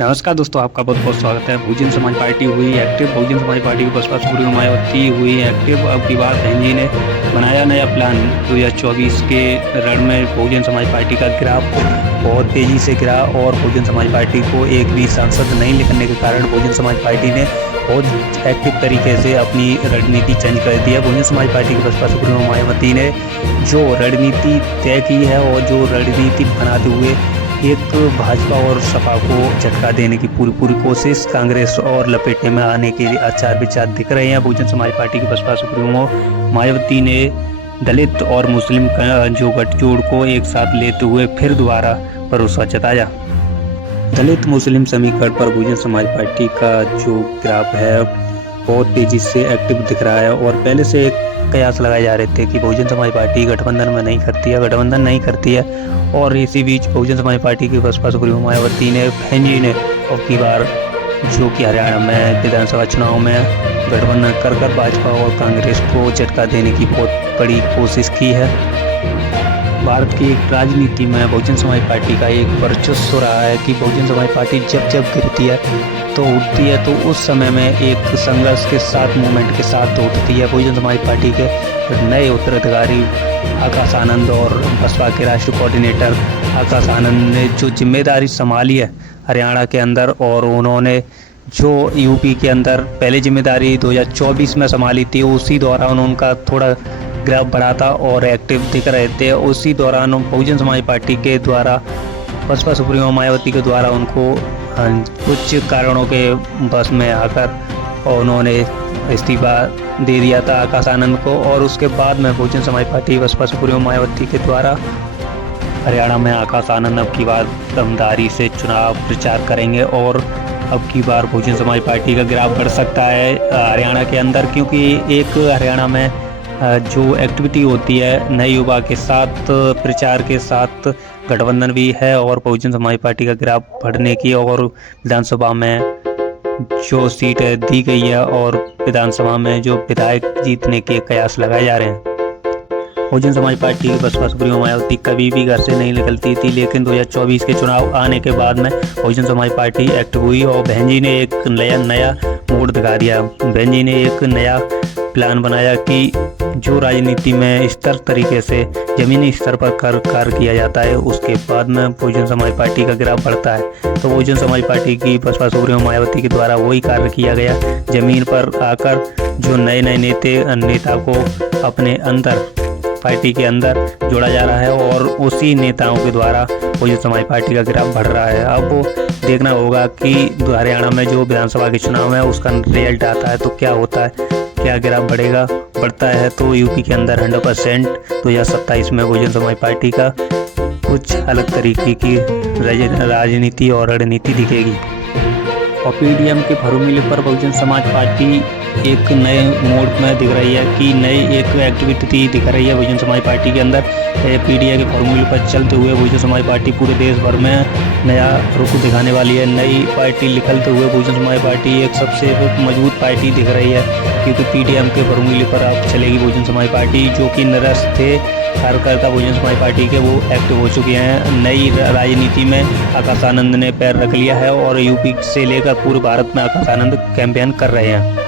नमस्कार दोस्तों, आपका बहुत बहुत स्वागत है। बहुजन समाज पार्टी हुई एक्टिव। बहुजन समाज पार्टी की बसपा सुप्रीमो मायावती हुई एक्टिव। अब की बार बहन जी ने बनाया नया प्लान। 2024 के रण में बहुजन समाज पार्टी का ग्राफ बहुत तेजी से गिरा और बहुजन समाज पार्टी को एक भी सांसद नहीं निकलने के कारण बहुजन समाज पार्टी ने बहुत एक्टिव तरीके से अपनी रणनीति चेंज कर दी है। बहुजन समाज पार्टी की बसपा सुप्रीमो मायावती ने जो रणनीति तय की है और जो रणनीति बनाते हुए एक भाजपा और सपा को झटका देने की पूरी कोशिश, कांग्रेस और लपेटे में आने के आचार विचार दिख रहे हैं। बहुजन समाज पार्टी की बसपा सुप्रीमो मायावती ने दलित और मुस्लिम का जो गठजोड़ को एक साथ लेते हुए फिर दोबारा भरोसा जताया। दलित मुस्लिम समीकरण पर बहुजन समाज पार्टी का जो ग्राफ है बहुत तेजी से एक्टिव दिख रहा है और पहले से एक कयास लगाए जा रहे थे कि बहुजन समाज पार्टी गठबंधन गठबंधन नहीं करती है। और इसी बीच बहुजन समाज पार्टी की बसपा सुप्रीमो मायावती ने बहन जी ने अब की बार जो कि हरियाणा में विधानसभा चुनाव में गठबंधन कर भाजपा और कांग्रेस को झटका देने की बहुत बड़ी कोशिश की है। भारत की एक राजनीति में बहुजन समाज पार्टी का एक वर्चस्व रहा है कि बहुजन समाज पार्टी जब गिरती है तो उठती है, तो उस समय में एक संघर्ष के साथ, मूवमेंट के साथ उठती है। बहुजन समाज पार्टी के नए उत्तराधिकारी आकाश आनंद और बसपा के राष्ट्रीय कोऑर्डिनेटर आकाश आनंद ने जो जिम्मेदारी संभाली है हरियाणा के अंदर, और उन्होंने जो यूपी के अंदर पहले जिम्मेदारी 2024 में संभाली थी, उसी दौरान उनका थोड़ा ग्राफ बढ़ा था और एक्टिव दिख रहे थे। उसी दौरान बहुजन समाज पार्टी के द्वारा बसपा सुप्रीमो मायावती के द्वारा उनको कुछ कारणों के बस में आकर उन्होंने इस्तीफा दे दिया था आकाश आनंद को। और उसके बाद में बहुजन समाज पार्टी बसपा सुप्रीमो मायावती के द्वारा हरियाणा में आकाश आनंद अब की बार दमदारी से चुनाव प्रचार करेंगे और अब की बार बहुजन समाज पार्टी का ग्राफ बढ़ सकता है हरियाणा के अंदर, क्योंकि एक हरियाणा में जो एक्टिविटी होती है नए युवा के साथ, प्रचार के साथ गठबंधन भी है और बहुजन समाज पार्टी का ग्राफ बढ़ने की, और विधानसभा में जो सीट दी गई है और विधानसभा में जो विधायक जीतने के कयास लगाए जा रहे हैं। बहुजन समाज पार्टी की बसपा सुप्रीमो मायावती कभी भी घर से नहीं निकलती थी, लेकिन 2024 के चुनाव आने के बाद में बहुजन समाज पार्टी एक्टिव हुई और बहन जी ने एक नया मोड़ दिखा दिया। बहन जी ने एक नया प्लान बनाया कि जो राजनीति में स्तर तरीके से जमीनी स्तर पर कार्य किया जाता है, उसके बाद में बहुजन समाज पार्टी का ग्राफ बढ़ता है। तो बहुजन समाज पार्टी की बसपा सुप्रीमो मायावती के द्वारा वही कार्य किया गया। जमीन पर आकर जो नए नेता को अपने अंदर, पार्टी के अंदर जोड़ा जा रहा है और उसी नेताओं के द्वारा बहुजन समाज पार्टी का ग्राफ बढ़ रहा है। अब देखना होगा कि हरियाणा में जो विधानसभा के चुनाव है उसका रिजल्ट आता है तो क्या होता है, क्या ग्राफ बढ़ता है तो यूपी के अंदर 100% 2027 में बहुजन समाज पार्टी का कुछ अलग तरीके की राजनीति और रणनीति दिखेगी। और पीडीएम के फॉर्मूले पर बहुजन समाज पार्टी एक नए मोड में दिख रही है कि नई एक एक्टिविटी दिख रही है बहुजन समाज पार्टी के अंदर। पीडीएम के फॉर्मूले पर चलते हुए बहुजन समाज पार्टी पूरे देश भर में नया रुख दिखाने वाली है। नई पार्टी निकलते हुए बहुजन समाज पार्टी एक सबसे मजबूत पार्टी दिख रही है, क्योंकि पीडीएम के फॉर्मूले पर अब चलेगी बहुजन समाज पार्टी। जो कि निरस्त थे कार्यकर्ता बहुजन समाज पार्टी के, वो एक्टिव हो चुके हैं। नई राजनीति में आकाश आनंद ने पैर रख लिया है और यूपी से लेकर पूरे भारत में आकाश आनंद कैंपेन कर रहे हैं।